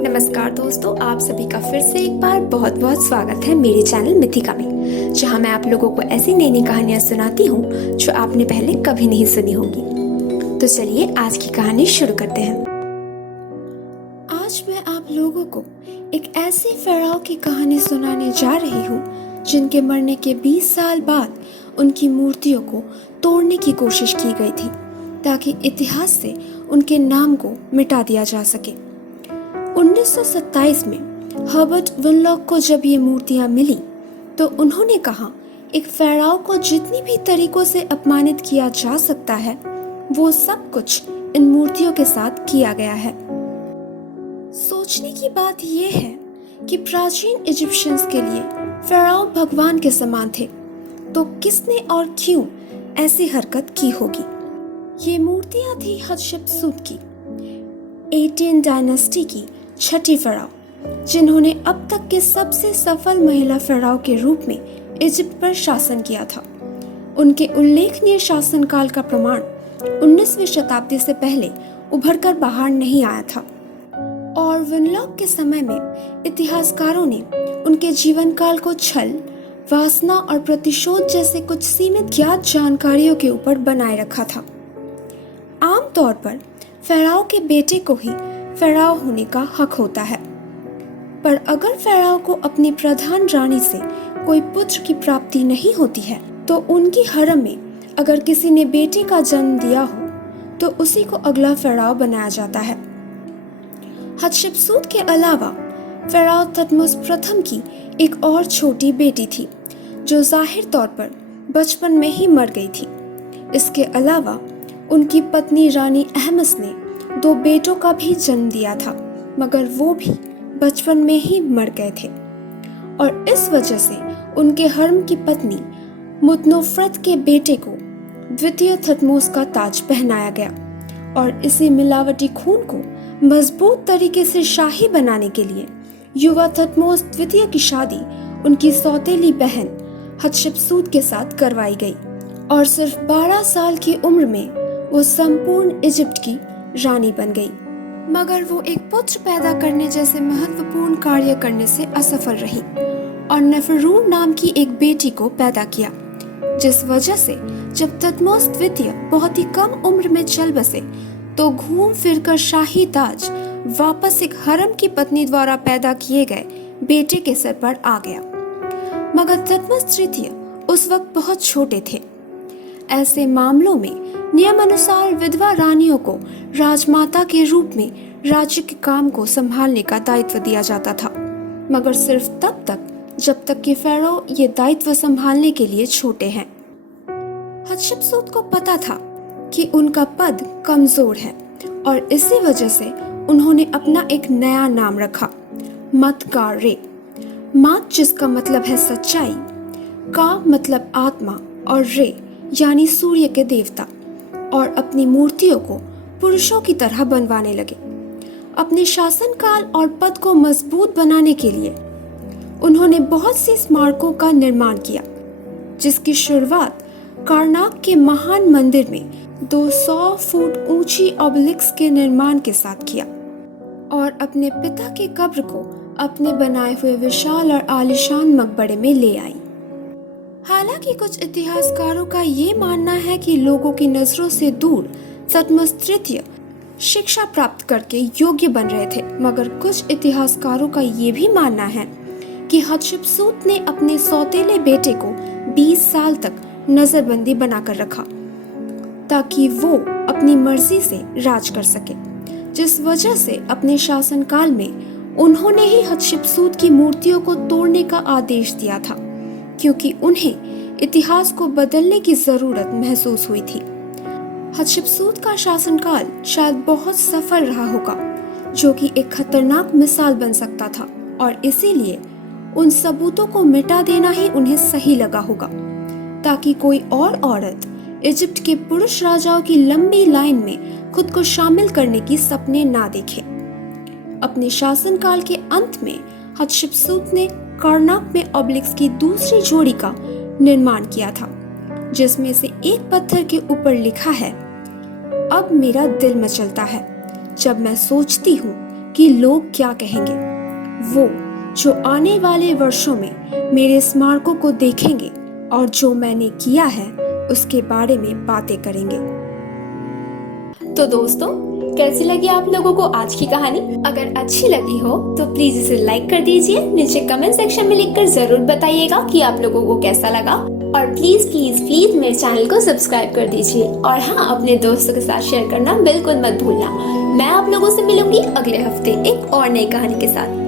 नमस्कार दोस्तों, आप सभी का फिर से एक बार बहुत बहुत स्वागत है मेरे चैनल मिथिका में, जहां मैं आप लोगों को ऐसी नई नई कहानियां सुनाती हूं जो आपने पहले कभी नहीं सुनी होंगी। तो चलिए आज की कहानी शुरू करते हैं। आज मैं आप लोगों को एक ऐसे फ़राओ की कहानी सुनाने जा रही हूँ जिनके मरने के 20 साल बाद उनकी मूर्तियों को तोड़ने की कोशिश की गई थी ताकि इतिहास से उनके नाम को मिटा दिया जा सके। 1927 में हर्बर्ट विनलॉक को जब ये मूर्तियां मिली तो उन्होंने कहा, एक फ़राओ को जितनी भी तरीकों से अपमानित किया जा सकता है वो सब कुछ इन मूर्तियों के साथ किया गया है। सोचने की बात यह है कि प्राचीन इजिप्शियंस के लिए फ़राओ भगवान के समान थे, तो किसने और क्यों ऐसी हरकत की होगी। ये मूर्तियां थी हतशपसूत की 18 डायनेस्टी की छठी फ़राओ, जिन्होंने अब तक के सबसे सफल महिला फ़राओ के रूप में इजिप्ट पर शासन किया था। उनके उल्लेखनीय शासनकाल का प्रमाण 19वीं शताब्दी से पहले उभरकर बाहर नहीं आया था और विनलॉक के समय में इतिहासकारों ने उनके जीवन काल को छल, वासना और प्रतिशोध जैसे कुछ सीमित ज्ञात जानकारियों के ऊपर बनाए रखा था। आमतौर पर फ़राओ के बेटे को ही फ़राओ होने का हक होता है, पर अगर फ़राओ को अपनी प्रधान रानी से कोई पुत्र की प्राप्ति नहीं होती है तो उनकी हरम में अगर किसी ने बेटे का जन्म दिया हो तो उसी को अगला फ़राओ बनाया जाता है। हतशपसूत के अलावा फ़राओ थुटमोस प्रथम की एक और छोटी बेटी थी जो जाहिर तौर पर बचपन में ही मर गई थी। इसके अलावा उनकी पत्नी रानी अहमस ने 2 बेटों का भी जन्म दिया था, मगर वो भी बचपन में ही मर गए थे और इस वजह से उनके हरम की पत्नी मुतनोफ्रत के बेटे को द्वितीय थुटमोस का ताज पहनाया गया और इसी मिलावटी खून को मजबूत तरीके से शाही बनाने के लिए युवा थुटमोस द्वितीय की शादी उनकी सौतेली बहन हतशपसूत के साथ करवाई गई और सिर्फ 12 साल की उम्र में वो संपूर्ण इजिप्ट की रानी बन गई। मगर वो एक पुत्र पैदा करने जैसे महत्वपूर्ण कार्य करने से असफल रही और नेफरू नाम की एक बेटी को पैदा किया, जिस वजह से जब थुटमोस द्वितीय बहुत ही कम उम्र में चल बसे तो घूम फिरकर शाही ताज वापस एक हरम की पत्नी द्वारा पैदा किए गए बेटे के सर पर आ गया। मगर थुटमोस तृतीय उस वक्त बहुत छोटे थे। ऐसे मामलों में नियमानुसार विधवा रानियों को राजमाता के रूप में राज्य के काम को संभालने का दायित्व दिया जाता था, मगर सिर्फ तब तक जब तक कि फ़राओ ये दायित्व संभालने के लिए छोटे हैं। हतशपसूत को पता था कि उनका पद कमजोर है और इसी वजह से उन्होंने अपना एक नया नाम रखा, मत-का-रे। मात जिसका मतलब है सच्चाई, का मतलब आत्मा और रे यानी सूर्य के देवता, और अपनी मूर्तियों को पुरुषों की तरह बनवाने लगे। अपने शासनकाल और पद को मजबूत बनाने के लिए उन्होंने बहुत सी स्मारकों का निर्माण किया, जिसकी शुरुआत कार्नाक के महान मंदिर में 200 फुट ऊंची ऑबलिस्क के निर्माण के साथ किया और अपने पिता की कब्र को अपने बनाए हुए विशाल और आलीशान मकबरे में ले आई। हालांकि कुछ इतिहासकारों का ये मानना है कि लोगों की नजरों से दूर थुटमोस तृतीय शिक्षा प्राप्त करके योग्य बन रहे थे, मगर कुछ इतिहासकारों का ये भी मानना है कि हतशपसूत ने अपने सौतेले बेटे को 20 साल तक नजरबंदी बनाकर रखा ताकि वो अपनी मर्जी से राज कर सके, जिस वजह से अपने शासनकाल में उन्होंने ही हतशपसूत की मूर्तियों को तोड़ने का आदेश दिया था, क्योंकि उन्हें इतिहास को बदलने की जरूरत महसूस हुई थी। हतशपसूत का शासनकाल शायद बहुत सफल रहा होगा, जो कि एक खतरनाक मिसाल बन सकता था, और इसीलिए उन सबूतों को मिटा देना ही उन्हें सही लगा होगा, ताकि कोई और औरत इजिप्ट के पुरुष राजाओं की लंबी लाइन में खुद को शामिल करने की सपने ना देखे। अपने शासनकाल के अंत में हतशपसूत ने कार्नाक में ऑबलिस्क की दूसरी जोड़ी का निर्माण किया था, जिसमें से एक पत्थर के ऊपर लिखा है, अब मेरा दिल मचलता है जब मैं सोचती हूँ कि लोग क्या कहेंगे। वो जो आने वाले वर्षों में मेरे स्मारकों को देखेंगे और जो मैंने किया है उसके बारे में बातें करेंगे। तो दोस्तों, कैसी लगी आप लोगों को आज की कहानी? अगर अच्छी लगी हो तो प्लीज इसे लाइक कर दीजिए। नीचे कमेंट सेक्शन में लिखकर जरूर बताइएगा कि आप लोगों को कैसा लगा। और प्लीज प्लीज प्लीज मेरे चैनल को सब्सक्राइब कर दीजिए। और हाँ, अपने दोस्तों के साथ शेयर करना बिल्कुल मत भूलना। मैं आप लोगों से मिलूंगी अगले हफ्ते एक और नई कहानी के साथ।